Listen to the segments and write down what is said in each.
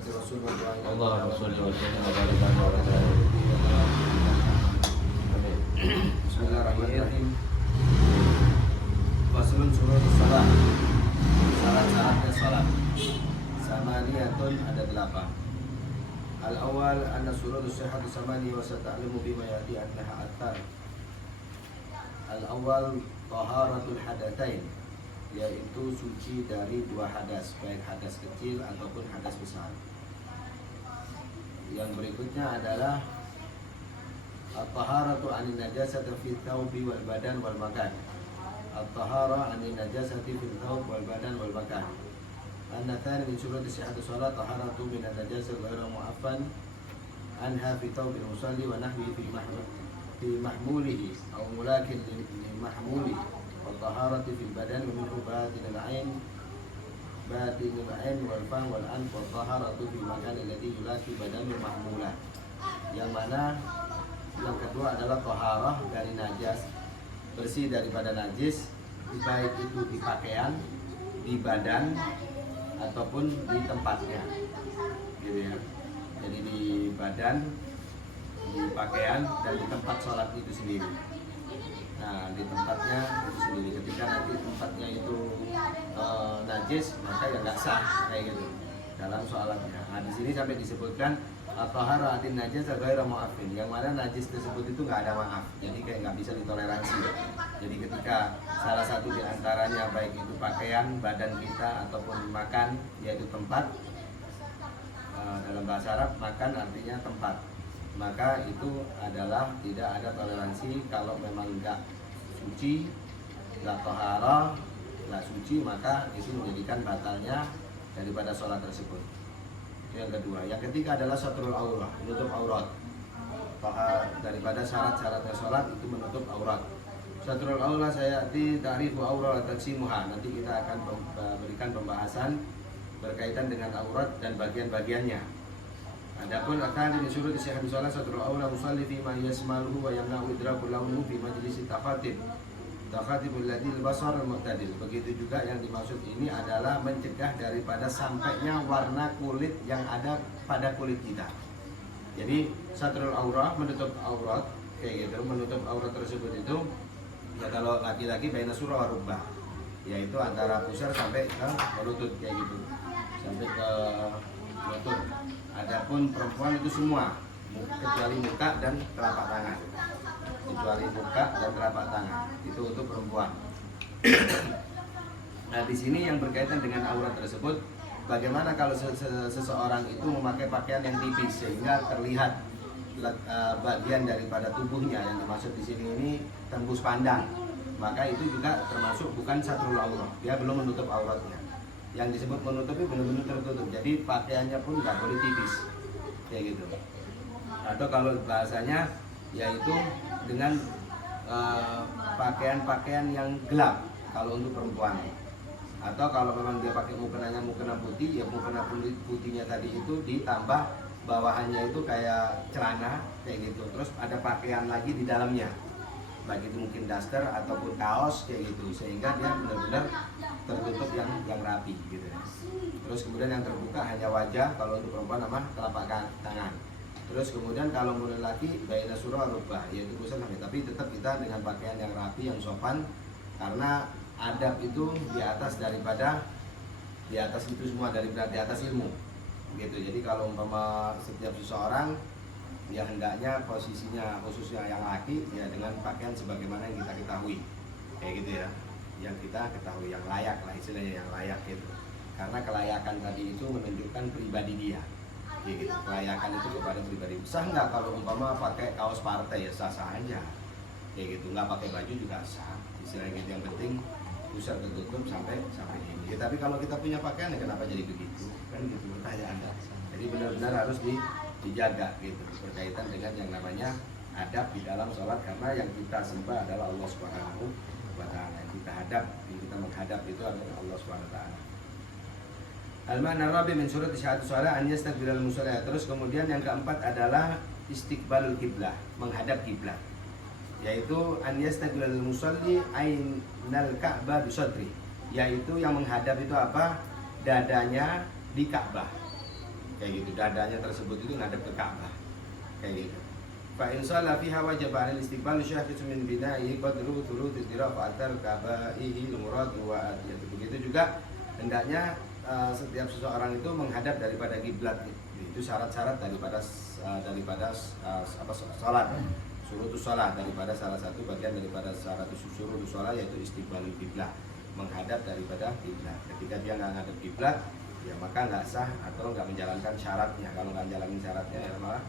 mahabbati Rasul wa du'a ila Allahumma shalli wa sallim wa barik ala Muhammad. Bismillahirrahmanirrahim. Faslun surut salat. Syarat-syaratnya salat. Samaniyatun ada 8. Al-awwal anna surut sihhatu samani wa sata'lamu bima yati annaha attar. Al-awwal taharatul hadatsain, yaitu suci dari 2 hadas, baik hadas kecil ataupun hadas besar. Yang berikutnya adalah at-taharatu 'anil najasati fi thawbi wal badan wal makan. At-tahara 'anil najasati fi thawb wal badan wal makan. An-nathani min syuruti sihhati shalat taharatu min an-najasati ghairu mu'affan anha fi thawbil musalli wa nahwi fi mahmulihi aw mulakin li mahmulihi wa taharati fil badan wa minhu batinul 'ain wal fam wal anf wa taharatu fi makan alladhi yulaki badanul mahmulah. Yang mana yang kedua adalah taharah dari najas, bersih daripada najis, baik itu di pakaian, di badan ataupun di tempatnya, gitu ya. Jadi di badan, di pakaian, dan di tempat sholat itu sendiri. Nah, di tempatnya itu sendiri. Ketika nanti tempatnya itu najis, maka ya nggak sah kayak gitu dalam sholatnya. Nah, di sini sampai disebutkan at-taharatin najis ghairu mu'affin, yang mana najis tersebut itu nggak ada maaf, jadi kayak nggak bisa ditoleransi. Jadi ketika salah satu di antaranya baik itu pakaian, badan kita ataupun makan, yaitu tempat, dalam bahasa Arab makan artinya tempat, maka itu adalah tidak ada toleransi. Kalau memang nggak suci, nggak taharah, nggak suci, maka itu menjadikan batalnya daripada sholat tersebut. Yang kedua, yang ketiga adalah satrul aurat, menutup aurat. Daripada syarat-syaratnya sholat itu menutup aurat. Satrul aurat saya di ta'rifu aurat taksimuha. Nanti kita akan berikan pembahasan berkaitan dengan aurat dan bagian-bagiannya. Adapun akan disuruh disihati sholat satrul aurat musalli fi ma yasmaluhu wa yamna'u idrakul launuhu fi majlis takhatib. Takhatibul ladil basar al-mu'tadil. Begitu juga yang dimaksud ini adalah mencegah daripada sampainya warna kulit yang ada pada kulit kita. Jadi satrul aurat, menutup aurat kayak gitu, menutup aurat tersebut itu ya kalau laki-laki baina surah wa rubbah, yaitu antara pusar sampai ke lutut kayak gitu, sampai ke lutut. Adapun perempuan itu semua kecuali muka dan telapak tangan. Kecuali muka dan telapak tangan itu untuk perempuan. Nah, di sini yang berkaitan dengan aurat tersebut, bagaimana kalau seseorang itu memakai pakaian yang tipis sehingga terlihat bagian daripada tubuhnya, yang dimaksud di sini ini tembus pandang, maka itu juga termasuk bukan satrul aurat, dia belum menutup auratnya. Yang disebut menutupi benar-benar tertutup, jadi pakaiannya pun nggak boleh tipis kayak gitu. Atau kalau bahasanya yaitu dengan pakaian-pakaian yang gelap kalau untuk perempuan. Atau kalau memang dia pakai mukena putih, ya mukena putihnya tadi itu ditambah bawahannya itu kayak celana kayak gitu. Terus ada pakaian lagi di dalamnya, baik itu mungkin daster ataupun kaos kayak gitu, sehingga dia benar-benar tertutup yang rapi gitu. Terus kemudian yang terbuka hanya wajah kalau untuk perempuan sama telapak tangan. Terus kemudian kalau menurut laki baina surah rubah, yaitu pusat sampai, tapi tetap kita dengan pakaian yang rapi, yang sopan, karena adab itu di atas itu semua, dari di atas ilmu gitu. Jadi kalau umpama setiap seseorang ya hendaknya posisinya khususnya yang laki ya dengan pakaian sebagaimana yang kita ketahui kayak gitu ya, yang kita ketahui, yang layak lah istilahnya, yang layak gitu. Karena kelayakan tadi itu menunjukkan pribadi dia. Ya gitu. Kelayakan itu kepada pribadi. Sah nggak kalau umpama pakai kaos partai, ya sah-sah aja kayak gitu, nggak pakai baju juga sah istilahnya gitu. Yang penting pusat tertutup sampai ini ya. Tapi kalau kita punya pakaian ya kenapa jadi begitu kan gitu pertanyaan. Jadi benar-benar harus dijaga gitu berkaitan dengan yang namanya adab di dalam sholat, karena yang kita sembah adalah Allah Subhanahu wa Ta'ala. Kita menghadap itu adalah Allah Subhanahu wa Ta'ala. Al-ma'na rabi min surat syihadat shalah an yastaqbilal musalla. Terus kemudian yang keempat adalah istiqbalul kiblah, menghadap kiblat. Yaitu an yastaqbilal musalli ainal ka'bah bi sadri. Yaitu yang menghadap itu apa? Dadanya di Ka'bah. kayak gitu, dadanya tersebut itu ngadep ke Ka'bah kayak gitu. Fa in shalla fiha wajib 'alal istiqbal syakhisun min bina'i qadru thuluth diraf atar kabaihi al-murad wa atiyat. Begitu juga hendaknya setiap seseorang itu menghadap daripada kiblat. Itu syarat-syarat daripada salat. Surutus salat, daripada salah satu bagian daripada syarat surutus salat yaitu istiqbalul kiblat, menghadap daripada kiblat. Ketika dia nggak ngadep kiblat, ya maka nggak sah atau nggak menjalankan syaratnya. Kalau nggak menjalankan syaratnya ya malah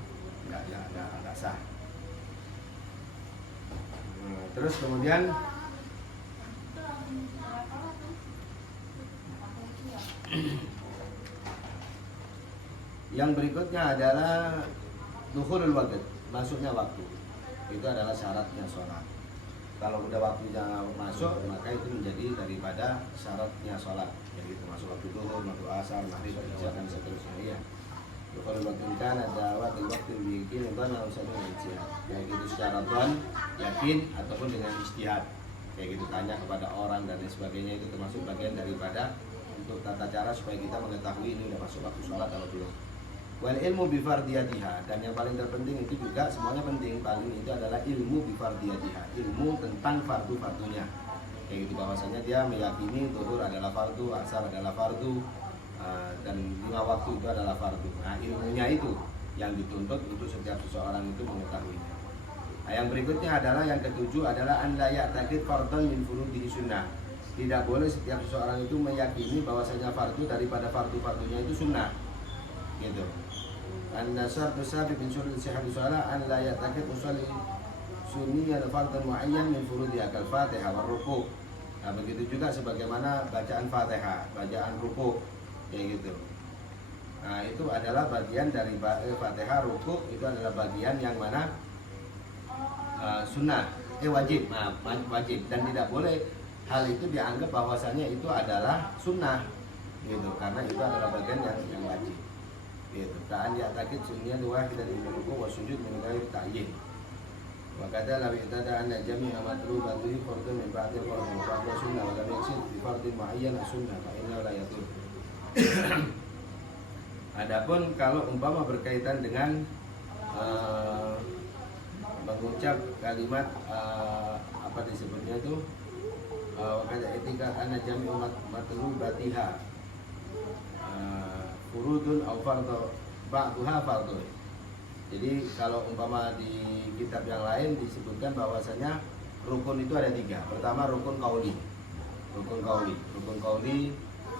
nggak sah. Terus kemudian yang berikutnya adalah dukhulul waqt, masuknya waktu. Itu adalah syaratnya sholat. Kalau udah waktunya masuk, maka itu menjadi daripada syaratnya sholat. Jadi termasuk waktu duhur, waktu asar, maghrib, isya dan seterusnya. Ya. Kalau waktu kan ada waktu bikin kan harus ada ijtihad. Kayak gitu secara don, yakin ataupun dengan ijtihad. Kayak gitu tanya kepada orang dan lain sebagainya, itu termasuk bagian daripada untuk tata cara supaya kita mengetahui ini udah masuk waktu sholat atau belum. Wal ilmu bi fardiyatiha, dan yang paling terpenting itu juga semuanya penting, paling itu adalah ilmu bi fardiyatiha, ilmu tentang fardu-fardunya. Kayak gitu bahwasanya dia meyakini zuhur adalah fardu, asar adalah fardu, dan 5 waktu itu adalah fardu. Nah, ilmunya itu yang dituntut untuk setiap seseorang itu mengetahuinya. Nah, yang berikutnya adalah yang ketujuh adalah an la ya'taqid fardhan min furudihi sunnah. Tidak boleh setiap seseorang itu meyakini bahwasanya fardu daripada fardu-fardunya itu sunnah. Gitu. An-nasar tusabi min syurut sihah shalah an la ya'taqid usalli sunniyyan fardhan muayyan min furudiha kal-Fatihah wa ruku'. Nah, begitu juga sebagaimana bacaan Fatihah, bacaan ruku'. Kayak gitu. Nah, itu adalah bagian dari Fatihah, ruku itu adalah bagian yang mana sunnah, wajib, wajib, dan tidak boleh hal itu dianggap bahwasannya itu adalah sunnah, gitu, karena itu adalah bagian yang wajib, gitu. Kan ya takid sunnah dua kita di ruku wa sujud min ghairi ta'yin. Wa kadza la bi'tada anna jami'a matlubatihi fardun min ba'di fardun wa ba'da sunnah wa lam yaksid bi fardin mu'ayyan sunnah fa inna la yatur. Adapun kalau umpama berkaitan dengan mengucap kalimat apa disebutnya itu wakada etika anna jami'u matlubatiha furudun aw fardhu ba'daha fardhu. Jadi kalau umpama di kitab yang lain disebutkan bahwasanya rukun itu ada 3. Pertama rukun qauli. Rukun qauli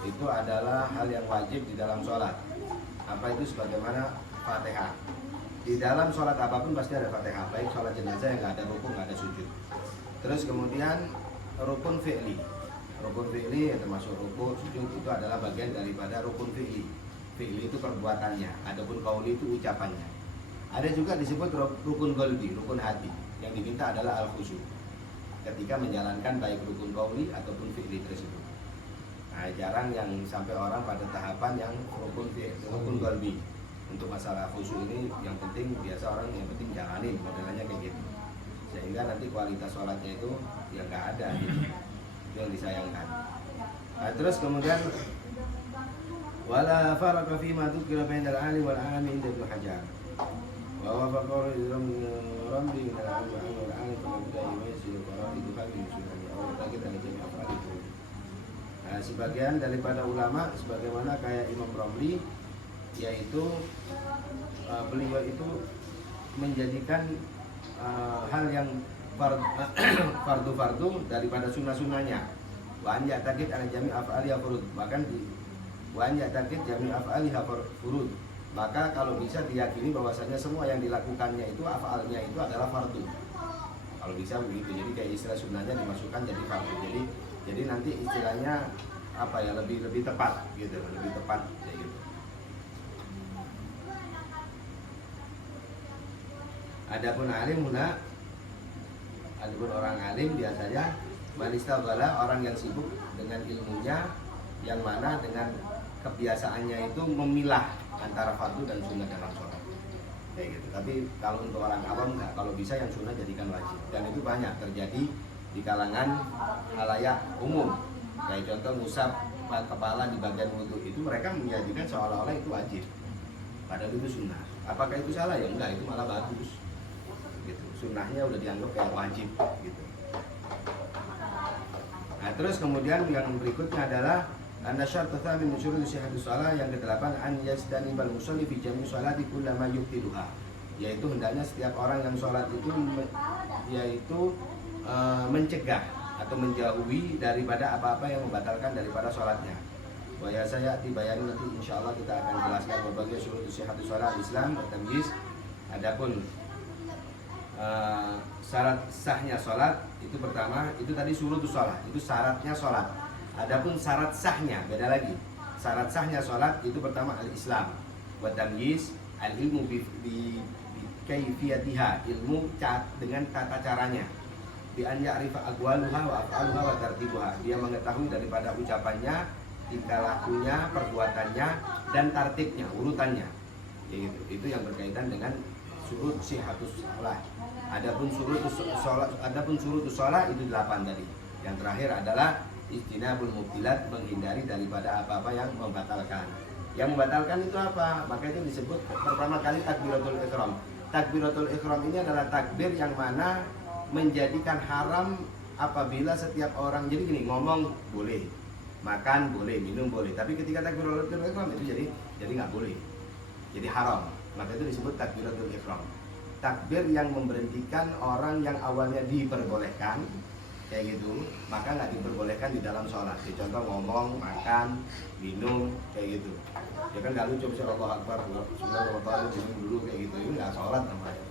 itu adalah hal yang wajib di dalam sholat. Apa itu? Sebagaimana Fatihah. Di dalam sholat apapun pasti ada Fatihah, baik sholat jenazah yang nggak ada rukun, nggak ada sujud. Terus kemudian rukun fi'li. Rukun fi'li yang termasuk rukun, sujud itu adalah bagian daripada rukun fi'li. Fi'li itu perbuatannya, adapun qauli itu ucapannya. Ada juga disebut rukun qalbi, rukun hati. Yang diminta adalah al-khusyu ketika menjalankan baik rukun qauli ataupun fi'li tersebut. Nah, jarang yang sampai orang pada tahapan yang rukun qalbi. Untuk masalah khusyuk ini yang penting biasa orang yang penting jalanin modelannya kayak gitu. Sehingga nanti kualitas sholatnya itu ya nggak ada gitu. Itu yang disayangkan. Nah, terus kemudian wala farqa fi ma dzukira bainal alim wal alim inda Ibnu Hajar. Wa wafaqa ramli min al-alim wal alim kama bidai yusir qara'id hadis sunnah wa taqid al-jami' af'al. Nah, sebagian daripada ulama sebagaimana kayak Imam Ramli, yaitu beliau itu menjadikan hal yang fardu-fardu daripada sunnah-sunnahnya. Wa an ya'taqid ala jami' af'aliha furud. Bahkan di wa an ya'taqid jami' af'aliha furud. Maka kalau bisa diyakini bahwasanya semua yang dilakukannya itu af'alnya itu adalah fardu. Kalau bisa begitu. Jadi kayak istilah sunnahnya dimasukkan jadi fardu. Jadi nanti istilahnya apa ya, lebih tepat gitu, lebih tepat kayak gitu. Adapun alim adapun orang alim biasanya manistaghala, orang yang sibuk dengan ilmunya, yang mana dengan kebiasaannya itu memilah antara fardu dan sunnah dalam sholat kayak gitu. Tapi kalau untuk orang awam enggak, kalau bisa yang sunnah jadikan wajib, dan itu banyak terjadi di kalangan halayak umum. Kayak contoh ngusap kepala di bagian wudhu itu mereka menjadikan seolah-olah itu wajib. padahal itu sunnah. Apakah itu salah? Ya enggak, itu malah bagus gitu. Sunnahnya udah dianggap kayak wajib gitu. Nah, terus kemudian yang berikutnya adalah an-nasyat min syurut sihhatus shalah, yang ke-8 an yastanibal musalli fi jami' sholati kullama yuqtiluha, yaitu hendaknya setiap orang yang sholat itu mencegah atau menjauhi daripada apa-apa yang membatalkan daripada sholatnya. Waya saya dibayani nanti insya Allah kita akan jelaskan berbagai syurut sihhatus shalah Islam wa tamyiz. Adapun syarat sahnya sholat itu pertama, itu tadi syurutus sholat, itu syaratnya sholat. Adapun syarat sahnya beda lagi. Syarat sahnya sholat itu pertama al-Islam wa tamyiz, al-ilmu bi kaifiyatiha, ilmu dengan tata caranya, bi an ya'rifa aqwaluha wa af'aluha wa tartibuha, dia mengetahui daripada ucapannya, tingkah lakunya, perbuatannya, dan tartibnya, urutannya. Ya gitu. Itu yang berkaitan dengan syurut sihhatus shalah. Adapun syurutus shalah itu 8 tadi. Yang terakhir adalah istinabul mubtilat, menghindari daripada apa-apa yang membatalkan. Yang membatalkan itu apa? Maka itu disebut pertama kali takbiratul ihram. Takbiratul ihram ini adalah takbir yang mana menjadikan haram apabila setiap orang, jadi gini, ngomong boleh, makan boleh, minum boleh, tapi ketika takbiratul ihram itu jadi nggak boleh, jadi haram. Maka itu disebut takbiratul ihram. Takbir yang memberhentikan orang yang awalnya diperbolehkan kayak gitu, maka nggak diperbolehkan di dalam sholat. Contoh ngomong, makan, minum kayak gitu. Ya kan nggak lucu, misalnya Allahu Akbar, Bismillahirrahmanirrahim, minum dulu kayak gitu, ini nggak sholat namanya.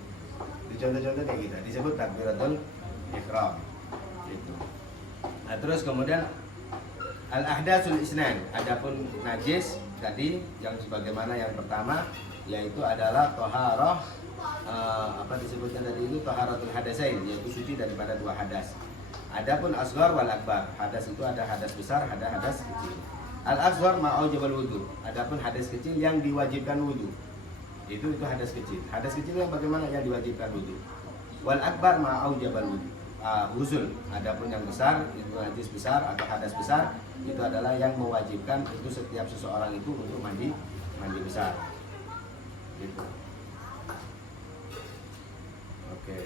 Di contoh-contoh kayak gitu disebut takbiratul ihram gitu. Nah, terus kemudian al-ahdatsul isnan, adapun najis tadi yang sebagaimana yang pertama yaitu adalah toharoh, apa disebutnya tadi itu taharatul hadasain, yaitu suci daripada 2 hadas. Adapun asghar wal akbar, hadas itu ada hadas besar, ada hadas kecil. Al asghar ma'aujabal wudu, adapun hadas kecil yang diwajibkan wudu. Itu hadas kecil. Hadas kecil yang bagaimana, yang diwajibkan wudu. Wal akbar ma'aujabal wudu, huzul. Adapun yang besar, itu najis besar atau hadas besar, itu adalah yang mewajibkan itu setiap seseorang itu untuk mandi besar. Gitu. Oke.